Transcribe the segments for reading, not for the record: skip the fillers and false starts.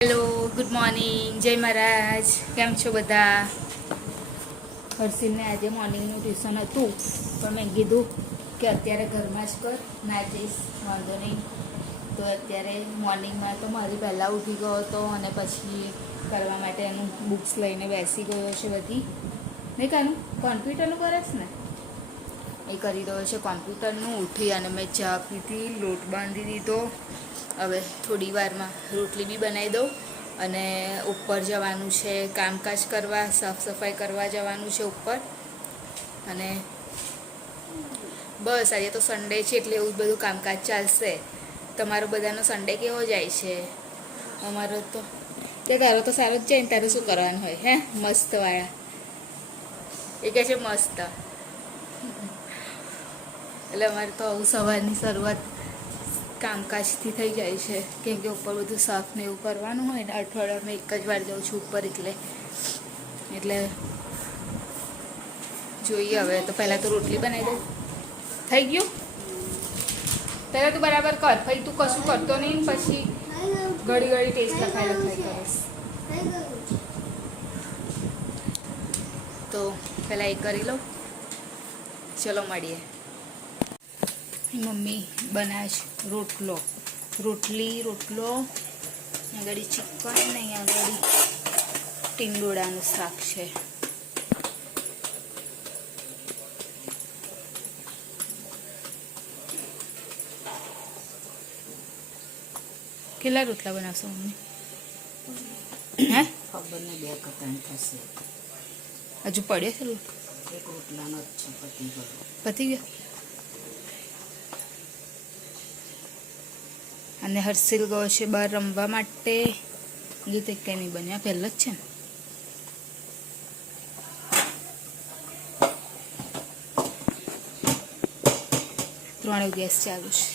Hello, good morning, જય મહારાજ. કેમ છો બધા? હર્ષિલને આજે મોર્નિંગનું ટ્યુશન હતું, પણ મેં કીધું કે અત્યારે ઘરમાં જ કર, ના જઈશ વાંધો નહીં. તો અત્યારે મોર્નિંગમાં તો મારી પહેલાં ઉઠી ગયો હતો અને પછી કરવા માટે એનું બુક્સ લઈને બેસી ગયો છે બધી. નહીં કાનું કોમ્પ્યુટરનું કરે છે ને, એ કરી રહ્યો છે કોમ્પ્યુટરનું. ઉઠી અને મેં ચા પીધી, લોટ બાંધી દીધો. હવે થોડી વારમાં રોટલી બી બનાવી દઉં અને ઉપર જવાનું છે કામકાજ કરવા, સાફ સફાઈ કરવા જવાનું છે ઉપર. અને બસ આજે તો સન્ડે છે એટલે એવું જ બધું કામકાજ ચાલશે. તમારો બધાનો સન્ડે કેવો જાય છે? અમારો તો તારો તો સારો જ જાય ને. તારું શું કરવાનું હોય હે? મસ્તવાળા એ કહે છે મસ્ત. એટલે અમારે તો આવું સવારની શરૂઆત કામકાજથી થઈ જાય છે, કેમ કે ઉપર બધું સાફ ને એવું કરવાનું હોય ને. અઠવાડિયામાં એક જ વાર જાઉં છું ઉપર, એટલે જોઈએ. હવે તો પહેલાં તો રોટલી બનાવી દઉં. થઈ ગયું? પહેલાં તું બરાબર કર, પછી તું કશું કરતો નહીં, પછી ઘડી ઘડી ટેસ્ટ લખાઈ કરીશ. તો પહેલાં એ કરી લઉં. ચલો મળીએ. મમ્મી બનાવે છે રોટલો. આગળ ચિકન ને આગળ ટીંડોળાનું શાક છે. કેટલા રોટલા બનાવશો મમ્મી? હે ખબર ને 2 કટાણ થશે. હજુ પડ્યો છે લોટ? એક રોટલાનો જ છે, પતી ગયો. અને હર્ષિલ ગયો છે બહાર રમવા માટે. ગીત એક કંઈ નહીં બન્યા, પહેલાં જ છે ને. ત્રણેય ગેસ ચાલુ છે.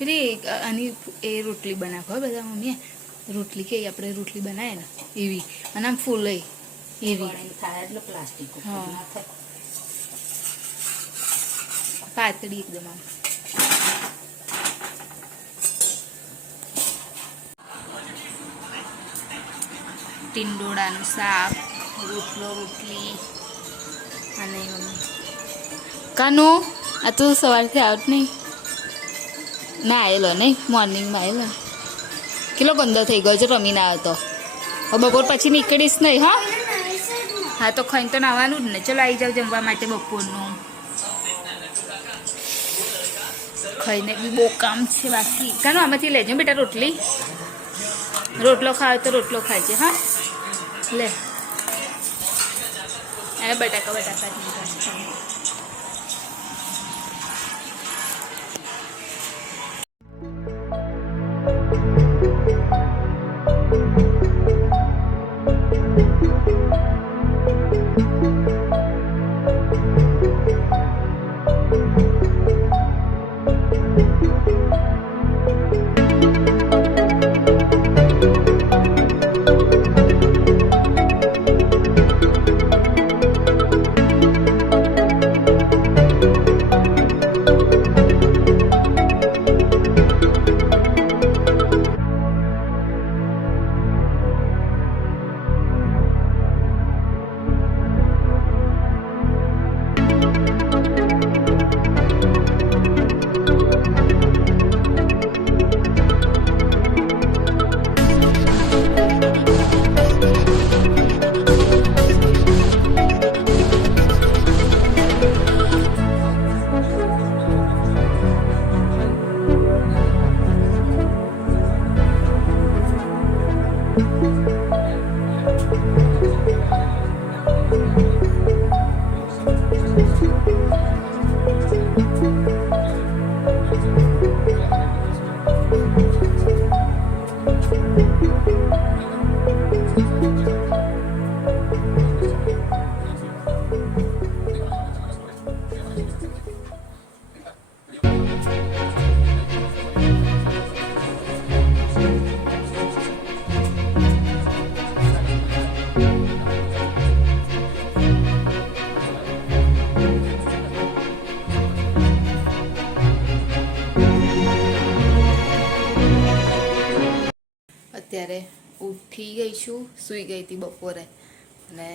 પેલી આની એ રોટલી બનાવો બધા મમ્મી. રોટલી કે આપણે રોટલી બનાવીએ ને એવી, અને આમ ફૂલે એવી થાય એટલે પ્લાસ્ટિક. હા, પાતળી એકદમ. આમ ટીંડોળાનું શાક, રોટલી અને કાનું આ તો સવારથી આવત નહીં ના આવેલો નહીં. મોર્નિંગમાં આવેલો. કેટલો ગંદો થઈ ગયો છે, રમીને આવ્યો તો. બપોર પછી નીકળીશ નહીં. હા તો ખાઈને તો નાવાનું જ ને. ચલો આવી જાવ જમવા માટે બપોરનું. ખાઈને બી બહુ કામ છે બાકી. કાનું આમાંથી લેજો બેટા રોટલી. રોટલો ખાવ તો રોટલો ખાજે. હા લે. અને બટાકા અત્યારે ઉઠી ગઈ છું, સૂઈ ગઈ હતી બપોરે અને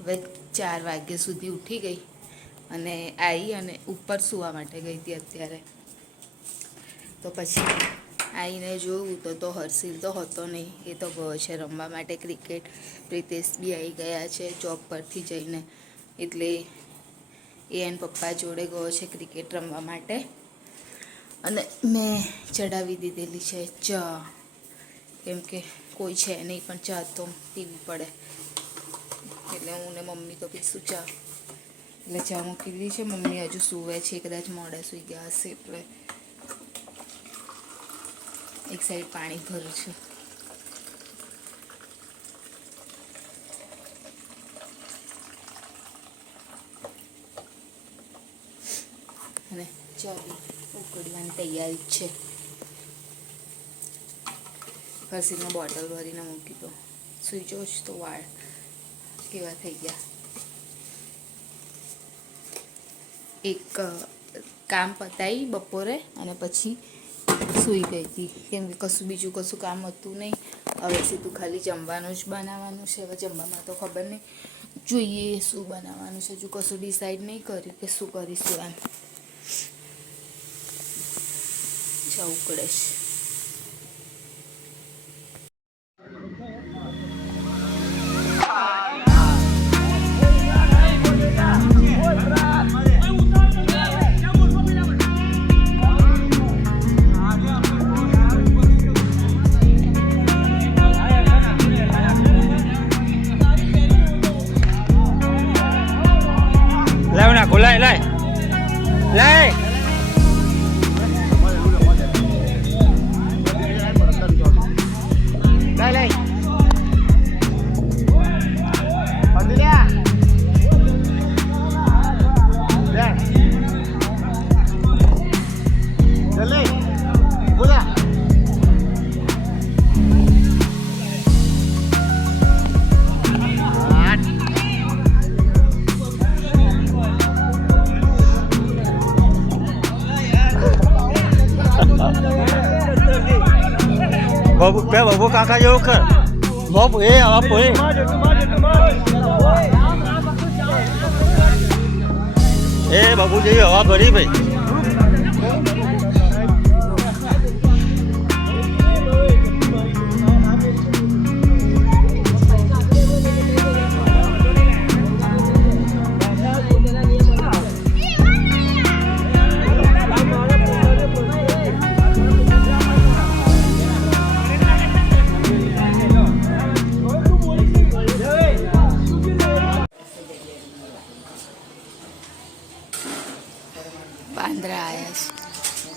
હવે 4 વાગ્યા સુધી ઉઠી ગઈ અને આવી અને ઉપર સૂવા માટે ગઈ હતી અત્યારે. તો પછી આવીને જોયું તો હર્ષિલ તો હતો નહીં, એ તો ગયો છે રમવા માટે ક્રિકેટ. પ્રિતેશ બી આવી ગયા છે જોબ પરથી જઈને, એટલે એ એન પપ્પા જોડે ગયો છે ક્રિકેટ રમવા માટે. અને મેં ચડાવી દીધેલી છે ચા, કેમ કે કોઈ છે નહીં પણ ચા તો પીવી પડે, એટલે હું ને મમ્મી તો પીશું ચા. એટલે ચા મૂકી દીધી છે. મમ્મી હજુ સૂવે છે, કદાચ મોડા સૂઈ ગયા હશે, એટલે એક સાઈડ પાણી ભરું છું. અને ચા ઉકળવાની તૈયારી જ છે. હર્ષિલમાં બોટલ ભરીને મૂકી દો. સુઈ જોશ તો વાળ કેવા થઈ ગયા. એક કામ પતાવી બપોરે અને પછી સૂઈ ગઈ હતી, કેમ કે બીજું કશું કામ હતું નહીં. હવે સીધું ખાલી જમવાનું જ બનાવવાનું છે. હવે જમવામાં તો ખબર નહીં, જોઈએ શું બનાવવાનું છે. હજુ કશું ડિસાઈડ નહીં કર્યું કે શું કરીશું. એમ ચા ઉકળે છે. Lại lại lại đây đây còn đi nha đây lên lên vô ra babu pe babu kakak jauh ke babu apa babu jadi apa beri ભાઈ બાંદ્રા આવ્યા છે,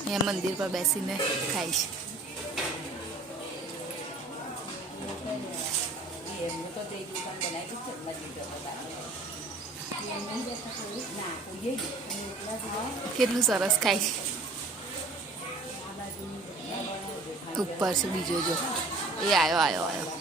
અહીંયા મંદિર પર બેસીને ખાય છે. કેટલું સરસ ખાય છે. ઉપર છે બીજો, જો એ આવ્યો આવ્યો આવ્યો.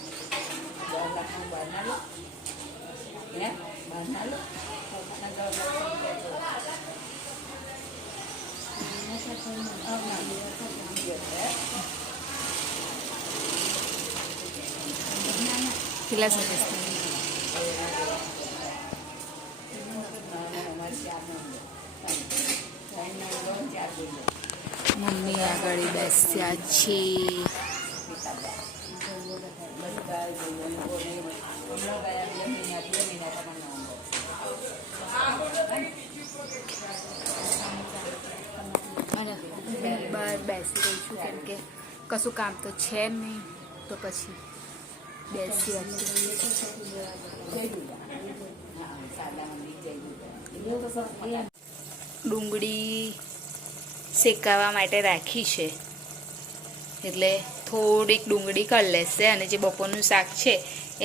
કેટલા સરસ. મમ્મી આગળ બેસ્યા છે. બહાર બેસી રહી છું, કેમ કે કશું કામ તો છે નહીં, તો પછી બેસી ડુંગળી શેકાવા માટે રાખી છે, એટલે થોડીક ડુંગળી કરી લેશે અને જે બપોરનું શાક છે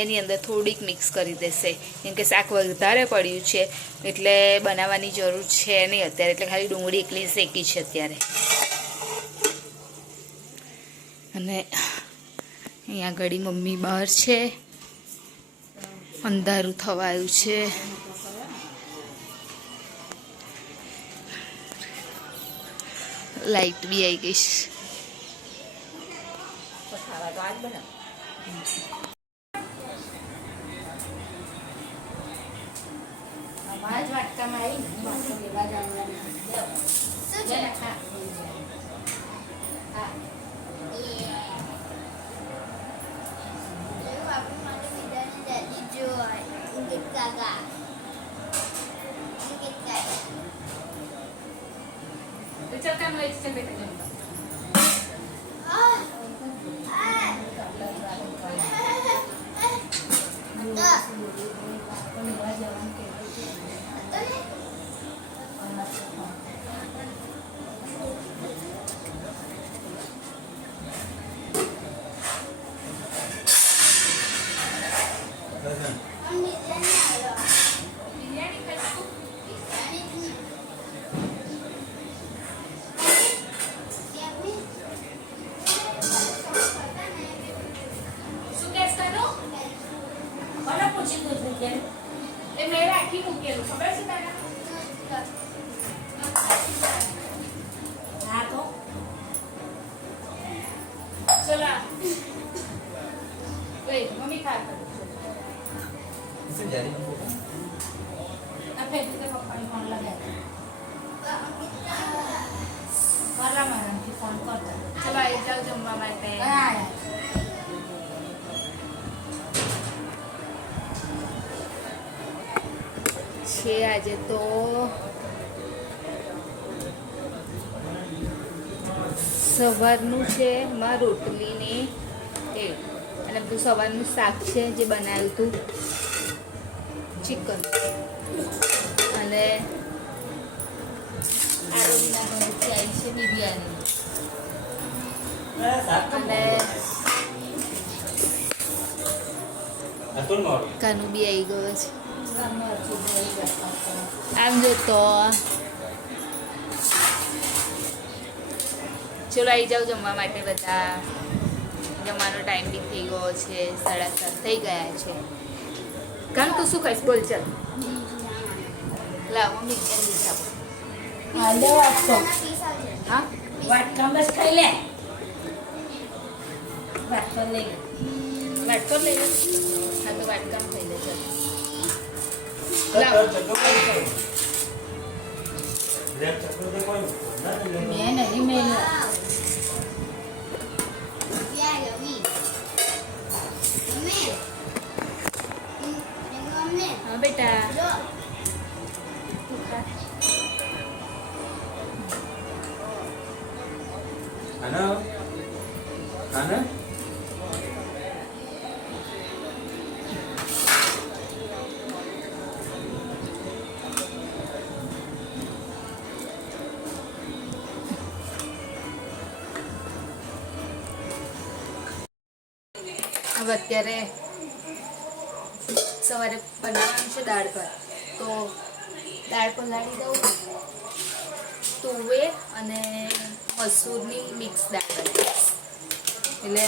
એની અંદર થોડીક મિક્સ કરી દેશે, કેમ કે શાક વધારે પડ્યું છે એટલે બનાવવાની જરૂર છે નહીં અત્યારે, એટલે ખાલી ડુંગળી એકલી શેકી છે અત્યારે. અને અહીંયા ઘડી મમ્મી બહાર છે, અંધારું થવાયું છે. લાઈટ બી આવી ગઈ છે. તો ખાવા તો આજ બનાવ. અમારા જ વાટકામાં આવી ને વાટકો લેવા જવાનું. શું છે? હા હા એવું આપણી માટે બધાને દાદી જોય. અંકિત કાકા. અંકિત કાકા. તો ચાલ કામ લઈ છે બેટા જમવા. હા. શું કહેશ તારું? કોને પૂછી દૂધ કે એ મેં રાખી મૂકેલું ખબર છે તારા? હા તો ચલો આ. લઈ મમ્મી ખા કરું. આ ફેંકી દે પપ્પાને ફોન લગાય. મારા મારાથી ફોન કરતા. ચલો આવી જાઓ જમવા માટે. હા છે આજે તો સવારનું છે માં રોટલી ને એ અને બધું સવારનું શાક છે જે બનાવ્યું હતું ચિકન અને આરોગીના ઘરેથી આવી છે બિરયાની અને કાનું બી આવી ગયો છે. આમ જો તો ચલો આવી જાઓ જમવા માટે બધા. જમવાનો ટાઈમ બી થઈ ગયો છે 7:30 થઈ ગયા છે. કાન તું શું ખાઈશ બોલ ચાલ. લાવ મમ્મી એમ દીધા હા લે વાટકો. હા વાટકા બસ ખાઈ લે. વાટકો લઈ લે. વાટકો લઈ લે. હા તો વાટકામ ખાઈ લે ચાલ. લાવ મેં નહીં મેં હા બેટા હવે અત્યારે સવારે બનાવવાનું છે દાળ ભાત તો દાળ પલાળી દઉં તુવેર અને મસૂરની મિક્સ દાળ બનાવીશ. એટલે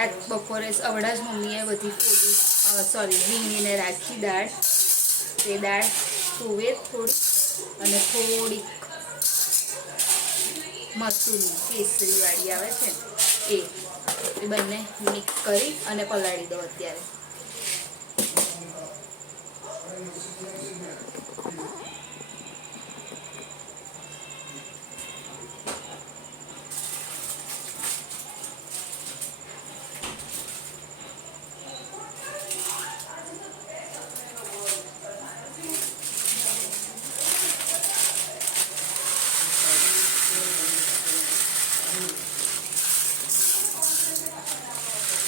આજ બપોરે અવડા જ મમ્મીએ બધી થોડી સોરી વીણીને રાખી દાળ. તે દાળ તુવેર થોડી અને થોડીક મસૂરની કેસરીવાળી આવે છે એ બંને મિક્સ કરી અને પલાળી દો અત્યારે.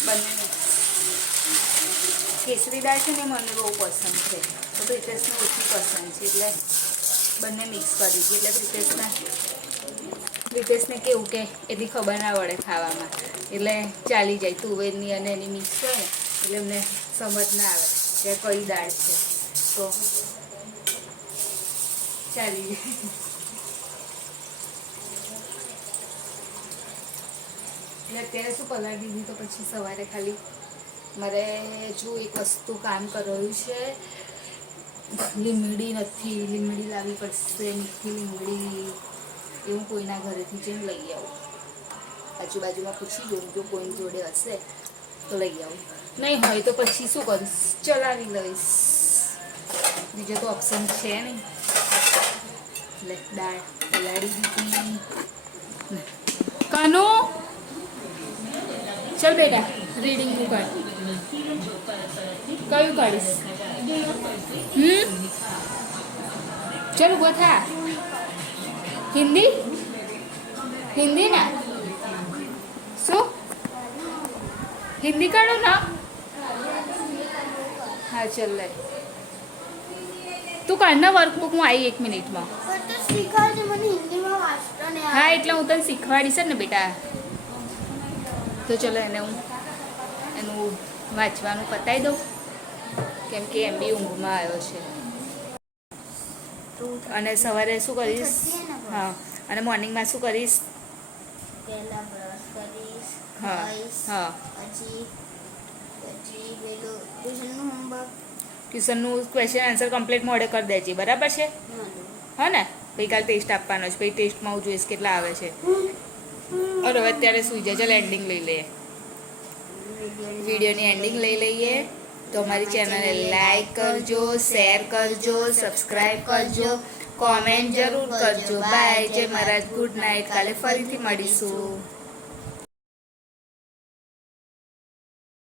બંને કેસરી દાળ છે ને મને બહુ પસંદ છે તો પ્રિતેશને ઓછી પસંદ છે એટલે બંને મિક્સ કરી દીધી. એટલે પ્રિતેશને કેવું કે એટલી ખબર ના પડે ખાવામાં એટલે ચાલી જાય. તુવેરની અને એની મિક્સ હોય ને એટલે એમને સમજ ના આવે કે કઈ દાળ છે તો ચાલી જાય. એટલે અત્યારે શું પલાળી દીધી તો પછી સવારે ખાલી મારે જો એક વસ્તુ કામ કરાયું છે. લીમડી નથી, લીમડી લાવવી પડશે. મીઠી લીમડી એવું કોઈના ઘરેથી જઈને લઈ આવું. આજુબાજુમાં પૂછી જોઉં જો કોઈ જોડે હશે તો લઈ આવું, નહીં હોય તો પછી શું કરીશ, ચલાવી લઈશ, બીજો તો ઓપ્શન છે નહીં. એટલે દાળ પલાળી દીધી. કાનો ચલ બેટા રીડિંગ નું કાઢ. કયું કાઢીશ? ચલ ઉભો થા. હિન્દી હિન્દી ના શું હિન્દી કાઢો ના. હા ચલ લે તું કાઢના વર્કબુક. હું આવી 1 મિનિટમાં. પણ તો શીખવાડજે મને હિન્દીમાં વાંચતા ને હા એટલે હું તને શીખવાડીશ જ ને બેટા. તો ચલો એને હું એનું વાંચવાનું પતાવી દઉં કેમ કે એમ બી ઊંઘમાં આવ્યો છે. અને સવારે શું કરીશ? હા અને મોર્નિંગમાં શું કરીશ? પહેલા બ્રશ કરીશ, હા ખાઈશ, હા પછી પેલું ટ્યુશનનું હોમવર્ક ટ્યુશનનું ક્વેશ્ચન આન્સર કમ્પ્લીટ મોડે કરી દેજે, બરાબર છે? હા ને ગઈકાલે ટેસ્ટ આપવાનો છે, પછી ટેસ્ટમાં હું જોઈશ કેટલા આવે છે. અરે હવે અત્યારે સુઈ જાય. ચાલ એન્ડિંગ લઈ લઈએ, વિડીયોની એન્ડિંગ લઈ લઈએ. તો અમારી ચેનલને લાઈક કરજો, શેર કરજો, સબસ્ક્રાઈબ કરજો, કોમેન્ટ જરૂર કરજો. બાય. જય મહારાજ. Good night. કાલે ફરીથી મળીશું.